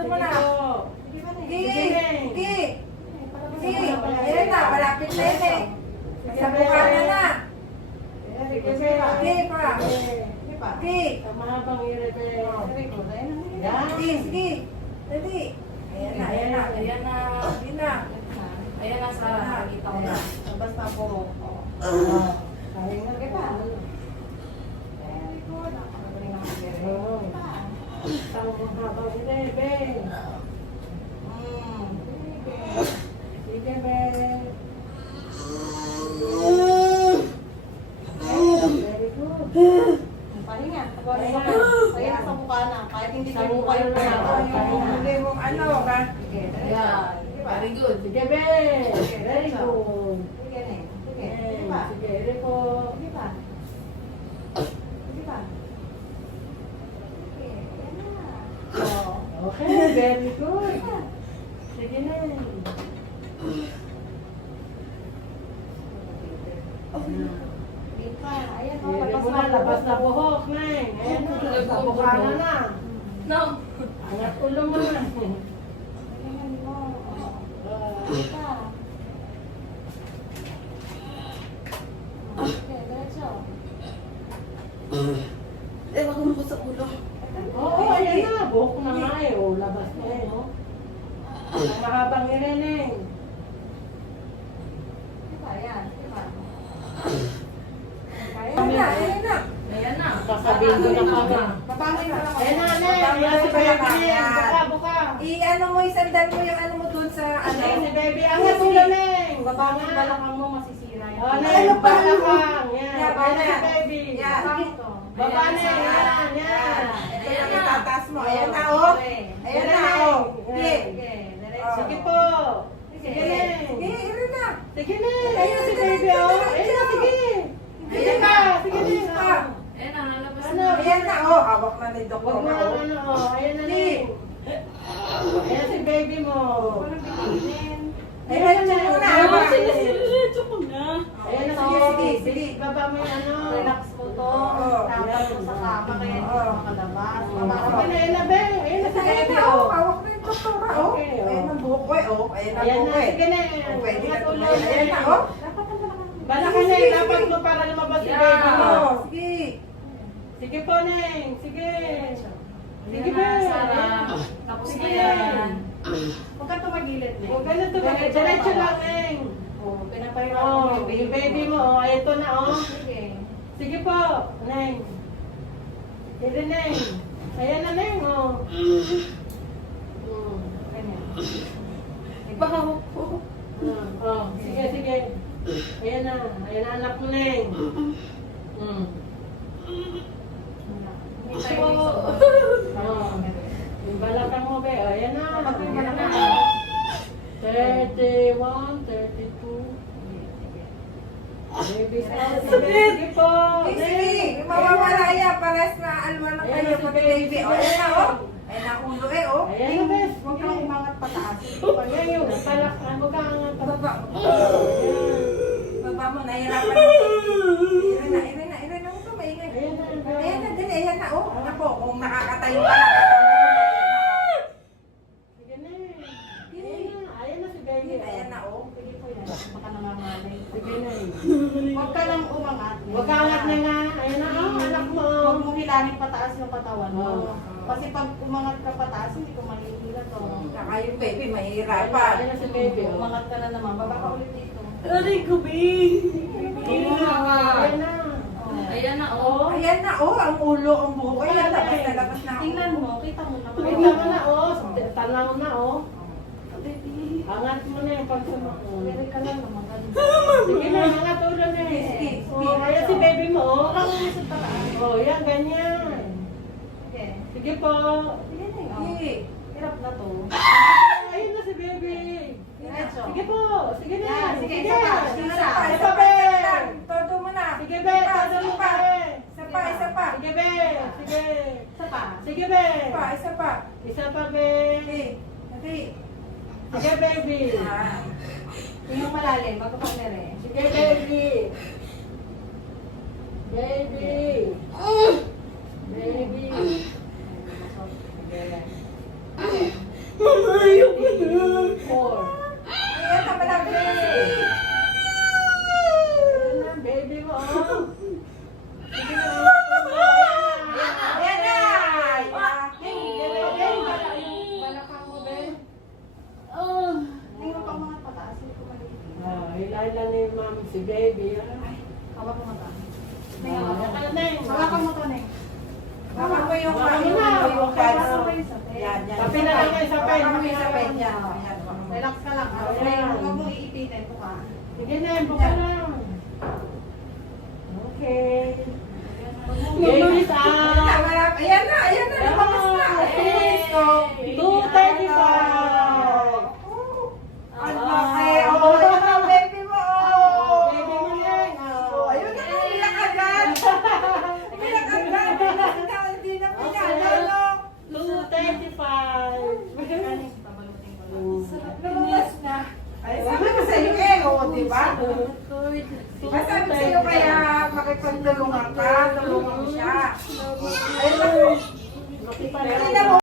Todo mo na. Sige ba na? Sige. Sige. Sige. Ayan na. Malapit na yun eh. Sa bukana na. Sige Sige pa. pa. Sige. Sa mahabang irebe. Yan. Sige. Sige. Dali. Ayan na. Ayan na. Ayan na. Ayan na. Ayan na sa nakita ko na. Basta po. Kaya nga. Sige pa. Very good. Nakakagaling ang kagere. Oo. Sa mahabang irebe. Sige, be. Very good. Pahinga. Pahinga sa mukha na. Kahit hindi Sa kayo mukha kayo na. Hindi mo ano ba? Sige. Yeah. Sige pa. Very good. Sige, be. Very good. Sige na. Sige. Sige Sige, pa. sige, Rico. Sige pa. Sige pa. Sige. Yan na. Oh. Okay, very good. Sige na. Wait pa. Ayan o. Sige mo na, labas na buhok, Neng. Ayan na, sa bukana na. No. Angat ulo mo na. Galingan mo. Sige pa. Okay, diretso. Wag mo ko sa ulo. Oo, ayan na. Buhok na nga eh. Oh, labas na eh, no? Ang mahabang ireneng. Sige pa. Ayan. Sige pa. Ayan na. Ayan na. Ayan na. Sasabihin ko na kama. Pabangoy mo lang. Ayan na, Neng. Ayan si baby, Neng. Buka, buka. I-ano mo, isandal mo yung ano mo dun sa ano. Ayan si baby. Angat ulo, Neng. Babangoy yung balakang mo, masisira yan. Oh, Ano Neng. ba? Balakang. Yan. Yan, Ayan si yan. baby. Yan. Bakit to? Baba, Neng. Yan, yan. Ito yung itataas mo. Ayan na, oh. Ayan na, oh. Sige. Sige, diretso. Sige po. Sige, Neng. Sige, irin na. Sige, Neng. Ayan si baby, oh. Ayan na, sige. Sige Ayan pa. na. Sige, Neng. Pa. Ayan na, lalabas Ano? na. Ayan na, oh. Hawak na ni Doktor. Huwag mo lang, ano, oh. Ayan na, Neng. Ayan si baby mo. Walang bitin. Ayan na, muna. Oo, sige, diretso ko na. Ayan na, Sige, sige, sige. Baba mo yung ano. Relax mo to. Oo. Tapos mo sa kama kaya hindi Oo. ka makalabas. Sige na, ayan na, Beng. Ayan na si Ayan baby, na, oh. oh. Hawak na yung Doktor, oh. Okay, oh. Ayan ang buhok ko, eh, oh. Ayan ang Ayan buhok na, ko, eh. sige na. Pwede na Angat ulo, tuloy. Ayan na, oh. Dapat ang balakang mo. Balakan, Neng. Dapat mo para lumabas si Yeah. baby mo. Oh, sige. Sige po, Neng. Sige. Sige, Ayan Beng. na, Sarah. Tapos Sige, na yan. Huwag ka tumagilid. Neng. Huwag ka na tumagilid. Diretso lang, Neng. Oh, pinapahirapan Oh, mo yung baby mo, oh, ito na, oh. Sige. Sige po, Neng. Sige, Neng. Ayan na, Neng, oh. Ganyan. Bahawak ko. Oh, sige, sige. Ayan na anak mo, Neng. Hintay mo yung suot. Oh, yung balakang mo, be. Ayan na. Dapat yung Ayan na. balakang. 31, 32. Baby step. Sige po. Sige, Neng. sige. Mawawala yan. Pares na alwan ng Ayan kayo na, pati sige, baby. sige. Oh, ayan na, oh. Ayan na, ulo, eh, oh. Ayan na, bes. Huwag kang umangat pataas. Ayan yung balakang mo ka. Baba. Ayan. Baba mo, nahihirapan mo. Irin na, irin na, irin na. Huwag ka maingay. Ayan na. Ayan na, dali, ayan na, oh. Ako, kung nakakatayo ka na. Sige na. Ayan na. Ayan na si baby. Ayan na, oh. Sige po yan. Baka nangangalay. Sige na. Huwag ka nang umangat. Huwag ka angat na nga. Ayan na, oh, anak mo. Huwag mo hilahin pataas yung katawan mo. Oo. Kasi pag umangat ka pataas, hindi ko malihila to. Saka yung baby, Ayan mahihirapan. na si baby. oh. Umangat ka na naman. Baba ka ulit dito. Aray ko, Bing. Ayan na. Oh. Ayan na, oh. Ayan na, oh. Ang ulo, ang buhok. Ayan, labas na, labas na. Tingnan mo, kita mo naman. Kita mo na, oh. Tanaw na, oh. Angat mo na yung pagsama. Very ka lang naman. Sige na, angat ulo na. Sige. Oh, ayan si baby mo, oh. Huwag kang umusod pataas. Oh, yan, ganyan. Okay. Sige po. Sige na yun. Sige. Hirap na to. Ayun na si baby. Diretso. Sige po. Sige na. Yan, sige, Sige. isa pa. Isa Isa pa, Isa isa pa, pa, isa be. pa. Todo mo na. Sige, be. Todo mo pa. be. Isa pa, isa pa. Sige, be. Sige. Isa pa. Sige, be. Isa pa, isa pa. Isa pa, be. Sige. Sige. Sige, baby. Ah. Yung malalim, magpapanere. Sige, baby. Baby. Baby. Okay. yung Baka yung na. yung Baka pads. na. Yan, yan. Sabi na lang kayo sa pen. Baka may sa pen yan. Yan, baka may- Relax ka lang. Ayan. Huwag mong iipitin mo ka. Sige na, buka lang. Okay. Game is up. Ayan na, lumabas na. Yes. So, 235. ang laki. Oh, yan ang baby mo. Oh. Baby mo yan. Oh, ayun na, umiyak agad. Umiyak agad. Hindi na pinalalo. 235. Lumabas na. Ay, sabi ko sa'yo eh, oh, di ba? Diba sabi ko sa'yo kaya makipagtulungan ka, tulungan mo siya. Ay, naku. Laki pa Hindi lang. na mo